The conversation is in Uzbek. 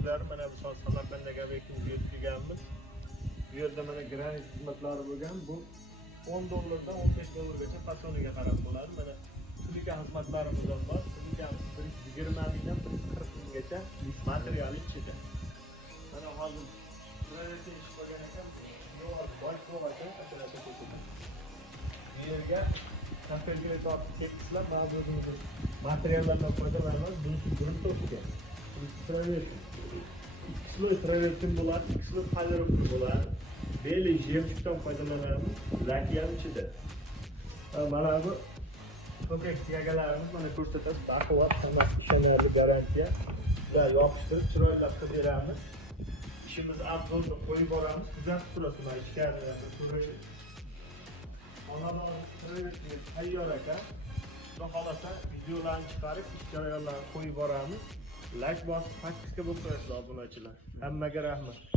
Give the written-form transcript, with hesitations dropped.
ishlar mana bu Samarqandga bekimizga kelganmiz. Bu yerda mana granit xizmatlari bo'lgan. Bu $10 dan $15 fasoniga qarab bo'ladi. Mana plika xizmatlarimiz ham bor. Plikamiz 120 mingdan 140 minggacha material ichida. Mana hozir granitni ish qilgan ekan. Bu yerga kafelga tortib ketishlar, ba'zi o'zimiz materiallardan foydalanamiz. Bunisi gruntowka. Ikki travertin bo'ladi, ikkisi polirovka bo'ladi. Beli jemchukdan foydalanamiz. Laki ham ichida. Mana bu ko'krak yagalarimiz mana ko'rsatadi. Baquvvat, hammasi ishonarli garantiya. Ular yopishtirib chiroylab qilib beramiz. İşimiz abzolda qo'yib boramiz. Kuzatib turasiz mana ichkarini ko'rib. Onalar tayyor ekan. Xudo xolasa videolarni chiqarib, ish jarayonlarini qo'yib boramiz. Like bosib, podpiska bo'lib qo'yasizlar obunachilar. Hammaga rahmat.